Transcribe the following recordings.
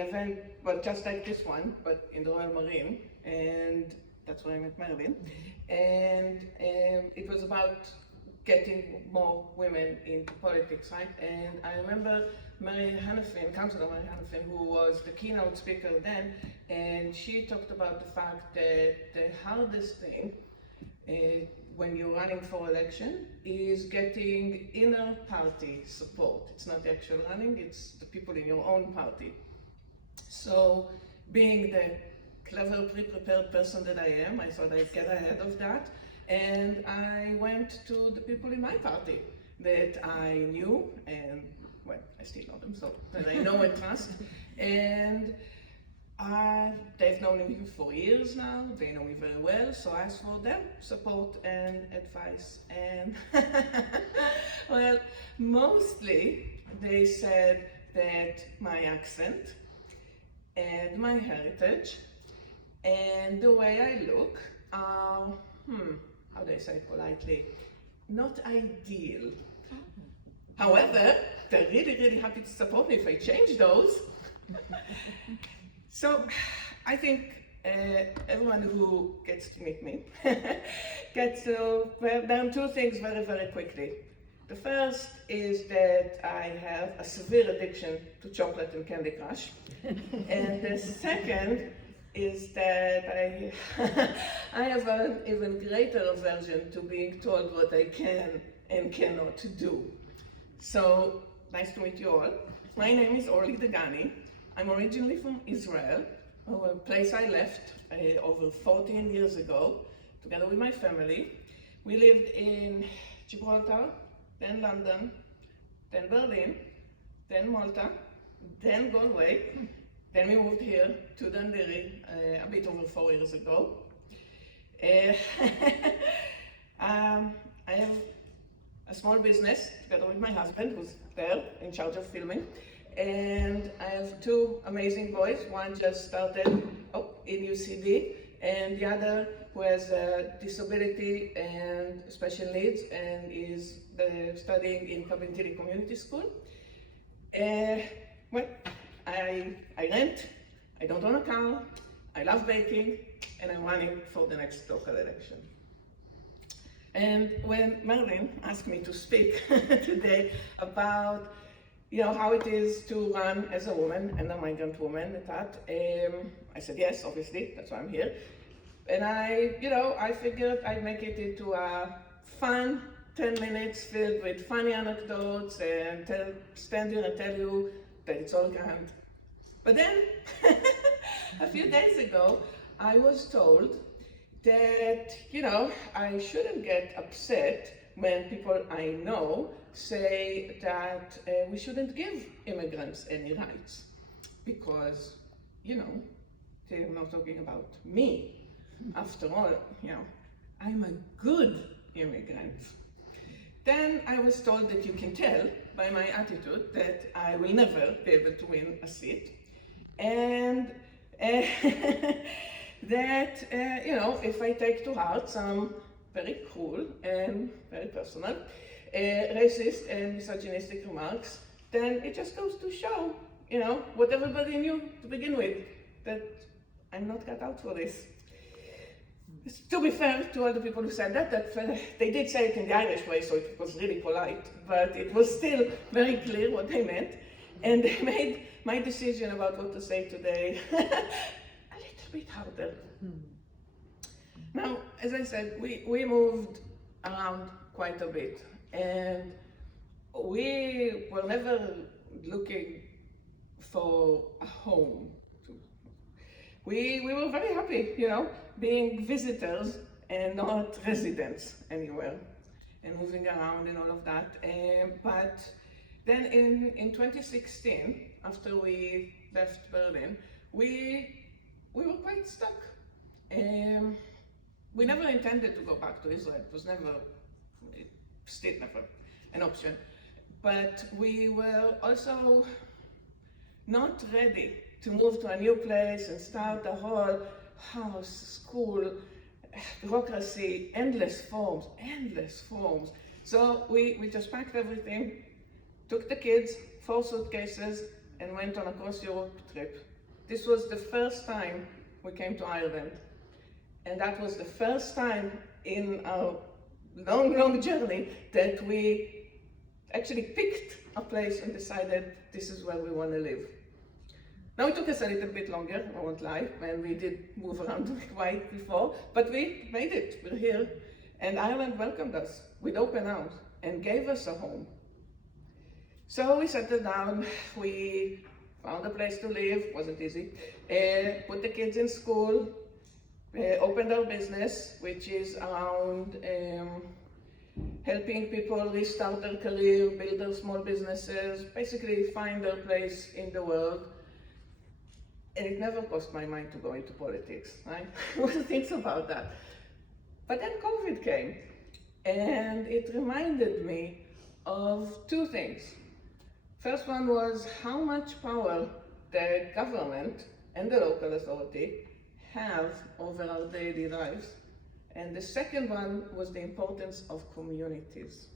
event, well, just like this one, but in the Royal Marine, and that's where I met Marilyn. And it was about getting more women into politics, right? And I remember Councillor Mary Hannafin, who was the keynote speaker then, and she talked about the fact that the hardest thing when you're running for election is getting inner party support. It's not the actual running, it's the people in your own party. So being the clever, pre-prepared person that I am, I thought I'd get ahead of that. And I went to the people in my party that I knew, and well, I still know them, so that I know and trust. And they've known me for years now, they know me very well, so I asked for their support and advice. And well, mostly they said that my accent and my heritage and the way I look are, how do I say it politely, not ideal. However, they're really, really happy to support me if I change those. So I think everyone who gets to meet me gets to learn two things very, very quickly. The first is that I have a severe addiction to chocolate and Candy Crush. And the second is that I have an even greater aversion to being told what I can and cannot do. So, nice to meet you all. My name is Orly Dagani. I'm originally from Israel, a place I left over 14 years ago, together with my family. We lived in Gibraltar, then London, then Berlin, then Malta, then Galway. Then we moved here to Dun Laoghaire a bit over 4 years ago. I have a small business together with my husband, who's there in charge of filming. And I have two amazing boys. One just started in UCD, and the other who has a disability and special needs and is studying in Kabintili Community School. Well, I rent, I don't own a car, I love baking, and I'm running for the next local election. And when Marilyn asked me to speak today about how it is to run as a woman and a migrant woman at that, I said yes, obviously, that's why I'm here. And I figured I'd make it into a fun 10 minutes filled with funny anecdotes and stand here and tell you that it's all grand. But then, a few days ago, I was told that, I shouldn't get upset when people I know say that we shouldn't give immigrants any rights. Because, they're not talking about me. After all, I'm a good immigrant. Then I was told that you can tell by my attitude that I will never be able to win a seat. And that, if I take to heart some very cruel and very personal, racist and misogynistic remarks, then it just goes to show, what everybody knew to begin with, that I'm not cut out for this. To be fair to all the people who said that they did say it in the Irish way, so it was really polite, but it was still very clear what they meant, and they made my decision about what to say today a little bit harder. Now, as I said, we moved around quite a bit, and we were never looking for a home. We were very happy, being visitors and not residents anywhere, and moving around and all of that. But then in 2016, after we left Berlin, we were quite stuck. We never intended to go back to Israel. It was still never an option. But we were also not ready to move to a new place and start a whole house, school, bureaucracy, endless forms. So we just packed everything, took the kids, 4 suitcases, and went on a cross-Europe trip. This was the first time we came to Ireland. And that was the first time in our long, long journey that we actually picked a place and decided this is where we want to live. Now it took us a little bit longer, I won't lie, and we did move around quite before, but we made it, we're here. And Ireland welcomed us with open arms and gave us a home. So we settled down, we found a place to live, wasn't easy, put the kids in school, opened our business, which is around helping people restart their career, build their small businesses, basically find their place in the world. And it never crossed my mind to go into politics, right? What thinks about that? But then COVID came, and it reminded me of two things. First one was how much power the government and the local authority have over our daily lives. And the second one was the importance of communities.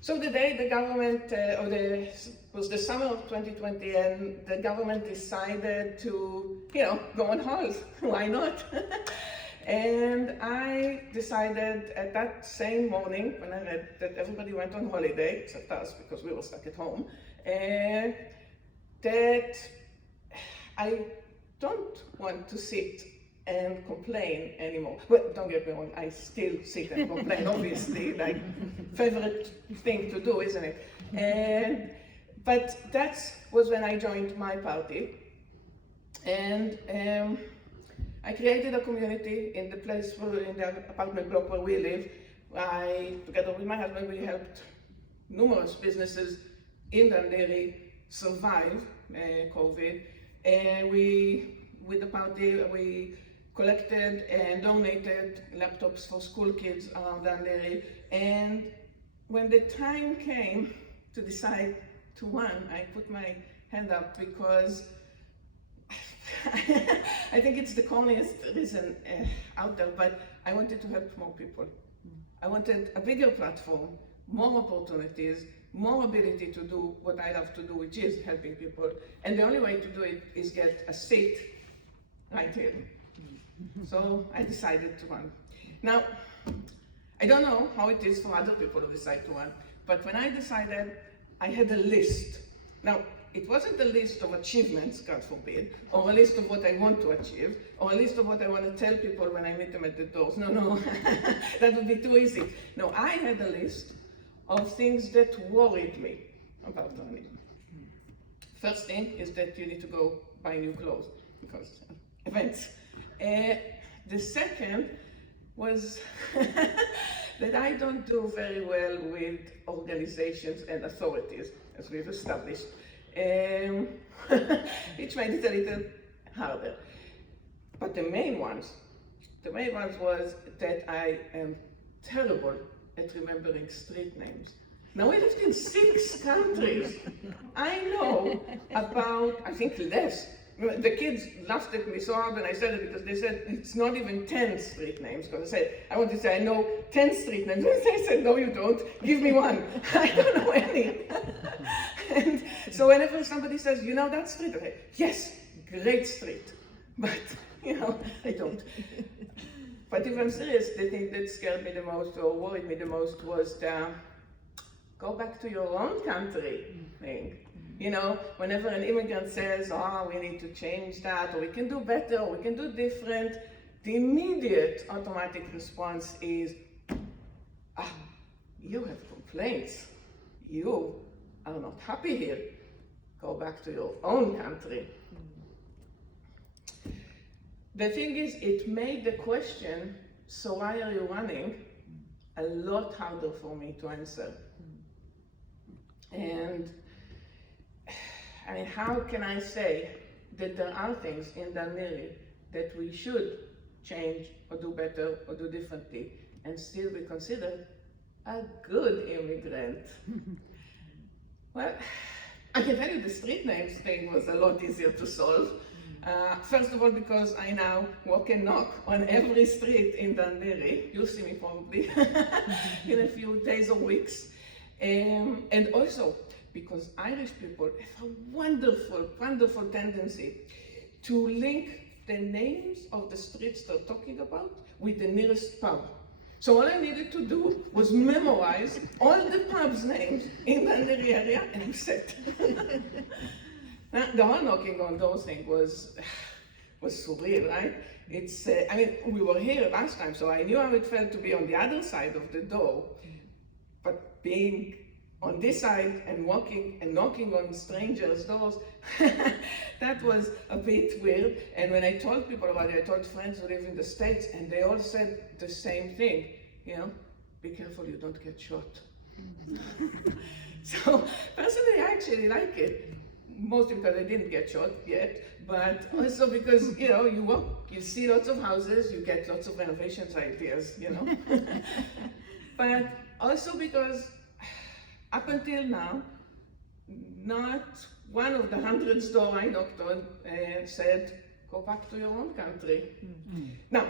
So the day the government, was the summer of 2020, and the government decided to, go on hold. Why not? And I decided at that same morning, when I read that everybody went on holiday, except us, because we were stuck at home, that I don't want to sit and complain anymore. Well, don't get me wrong, I still sit and complain, obviously, like favorite thing to do, isn't it? But that was when I joined my party, and I created a community in the place, in the apartment block where we live. Together with my husband, we helped numerous businesses in Dun Laoghaire survive COVID, and with the party, we collected and donated laptops for school kids around Dun Laoghaire. And when the time came to decide to run, I put my hand up because I think it's the corniest reason out there, but I wanted to help more people. I wanted a bigger platform, more opportunities, more ability to do what I love to do, which is helping people. And the only way to do it is get a seat right here. So I decided to run. Now, I don't know how it is for other people who decide to run, but when I decided, I had a list. Now, it wasn't a list of achievements, God forbid, or a list of what I want to achieve, or a list of what I want to tell people when I meet them at the doors. No, that would be too easy. No, I had a list of things that worried me about running. First thing is that you need to go buy new clothes, because events. The second was that I don't do very well with organizations and authorities, as we've established, which made it a little harder. But the main ones was that I am terrible at remembering street names. Now, we lived in 6 countries. I know about, I think less. The kids laughed at me so hard when I said it, because they said it's not even 10 street names. Because I wanted to say I know 10 street names. And they said, no, you don't. Give me one. I don't know any. And so whenever somebody says, you know that street, I say, yes, great street. But, I don't. But if I'm serious, the thing that scared me the most or worried me the most was the go back to your own country thing. Whenever an immigrant says, we need to change that, or we can do better, or we can do different, the immediate automatic response is, you have complaints. You are not happy here. Go back to your own country. The thing is, it made the question, so why are you running, a lot harder for me to answer. And how can I say that there are things in Dun Laoghaire that we should change or do better or do differently and still be considered a good immigrant? Well, I can tell you the street names thing was a lot easier to solve. First of all, because I now walk and knock on every street in Dun Laoghaire. You'll see me probably in a few days or weeks. And also, because Irish people have a wonderful, wonderful tendency to link the names of the streets they're talking about with the nearest pub. So all I needed to do was memorize all the pubs' names in the Dun Laoghaire area, and I'm set. Now, the whole knocking on doors thing was surreal, right? I mean, we were here last time, so I knew how it felt to be on the other side of the door, but being on this side and walking and knocking on strangers' doors, that was a bit weird. And when I told people about it, I told friends who live in the States, and they all said the same thing, be careful you don't get shot. So personally, I actually like it, mostly because I didn't get shot yet, but also because, you walk, you see lots of houses, you get lots of renovations ideas, But also because up until now, not one of the hundreds door I knocked on said, go back to your own country. Mm-hmm. Now,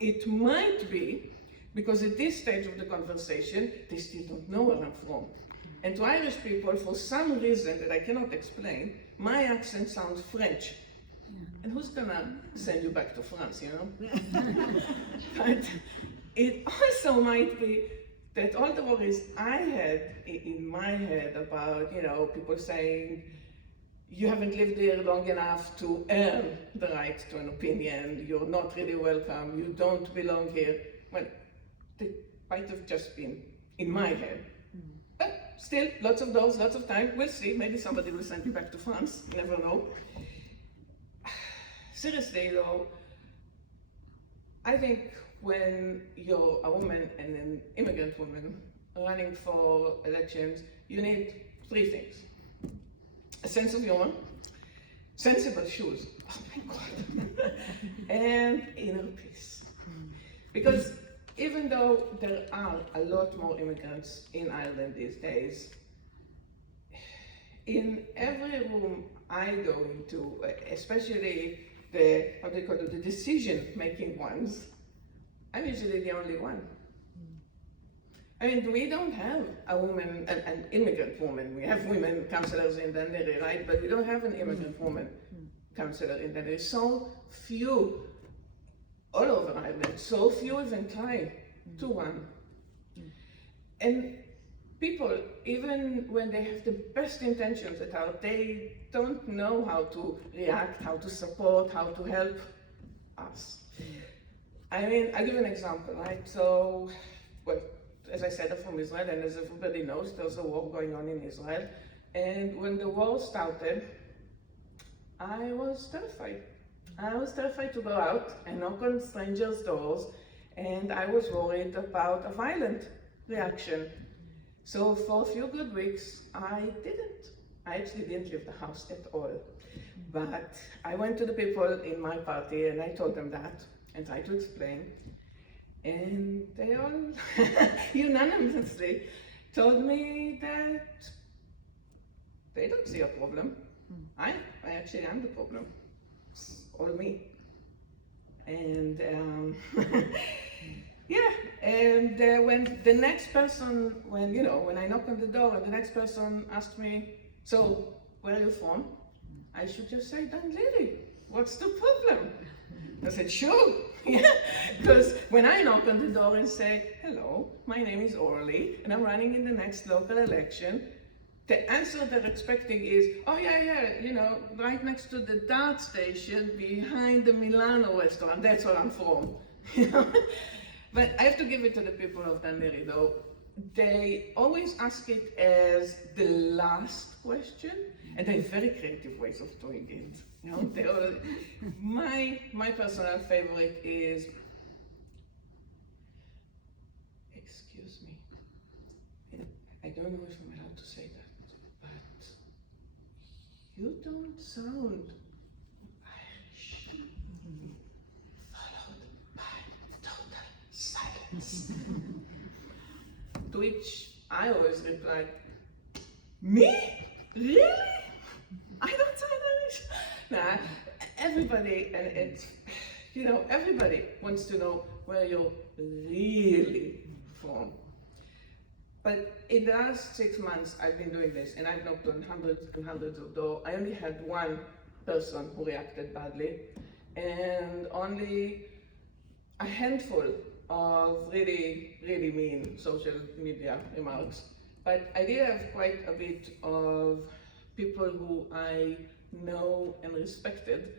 it might be because at this stage of the conversation, they still don't know where I'm from. And to Irish people, for some reason that I cannot explain, my accent sounds French. And who's gonna send you back to France, But it also might be that all the worries I had in my head about, people saying, you haven't lived here long enough to earn the right to an opinion, you're not really welcome, you don't belong here. Well, they might have just been in my head. But still, lots of doors, lots of time, we'll see, maybe somebody will send me back to France, never know. Seriously though, I think when you're a woman and an immigrant woman running for elections, you need three things. A sense of humor, sensible shoes, oh my God, and inner peace. Because even though there are a lot more immigrants in Ireland these days, in every room I go into, especially the decision-making ones, I'm usually the only one. I mean, we don't have a woman, an immigrant woman. We have women councillors in Dun Laoghaire, right? But we don't have an immigrant woman councillor in Dun Laoghaire. So few all over Ireland, so few even try to run. And people, even when they have the best intentions at heart, they don't know how to react, how to support, how to help us. I mean, I'll give you an example, right? So, well, as I said, I'm from Israel, and as everybody knows, there's a war going on in Israel. And when the war started, I was terrified. I was terrified to go out and knock on strangers' doors, and I was worried about a violent reaction. So for a few good weeks, I actually didn't leave the house at all. But I went to the people in my party and I told them that and tried to explain. And they all unanimously told me that they don't see a problem. I actually am the problem. It's all me. And yeah, and when the next person, when I knock on the door and the next person asked me, so where are you from? I should just say, Dun Laoghaire, what's the problem? I said, sure, yeah, because when I knock on the door and say, hello, my name is Orly, and I'm running in the next local election, the answer they're expecting is, oh yeah, right next to the dart station behind the Milano restaurant, that's where I'm from. But I have to give it to the people of Dun Laoghaire though. They always ask it as the last question, and they have very creative ways of doing it. They all, my personal favorite is, excuse me, I don't know if I'm allowed to say that, but you don't sound Irish. Followed by total silence. To which I always reply, me? Really? I don't sound Irish? Nah, everybody, and it's, everybody wants to know where you're really from. But in the last 6 months, I've been doing this, and I've knocked on hundreds and hundreds of doors. I only had one person who reacted badly, and only a handful of really, really mean social media remarks. But I did have quite a bit of people who I know and respected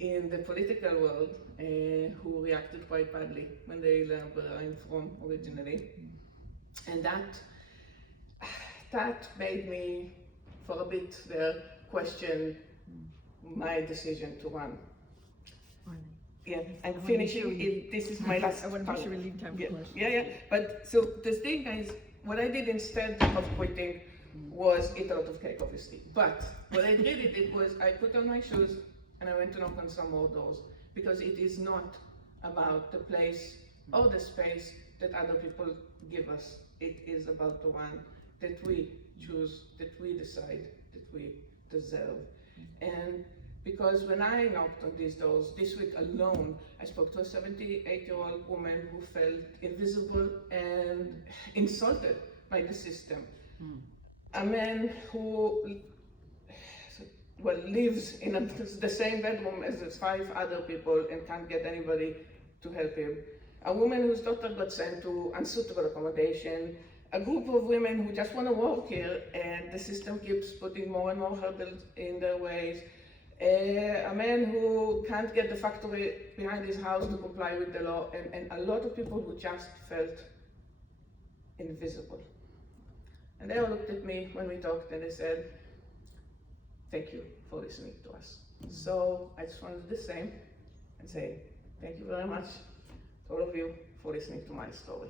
in the political world who reacted quite badly when they learned where I'm from originally. And that made me, for a bit there, question my decision to run. Yeah, I'm finishing. This is my last. I want to make sure we leave time for questions. Yeah. But so the thing is, what I did instead of quitting was eat a lot of cake, obviously. But what I really did was I put on my shoes and I went to knock on some more doors, because it is not about the place or the space that other people give us. It is about the one that we choose, that we decide, that we deserve. And because when I knocked on these doors this week alone, I spoke to a 78-year-old woman who felt invisible and insulted by the system. A man who lives in the same bedroom as 5 other people and can't get anybody to help him. A woman whose daughter got sent to unsuitable accommodation. A group of women who just want to work here, and the system keeps putting more and more hurdles in their ways. A man who can't get the factory behind his house to comply with the law, and a lot of people who just felt invisible. And they all looked at me when we talked and they said, thank you for listening to us. So I just want to do the same and say thank you very much to all of you for listening to my story.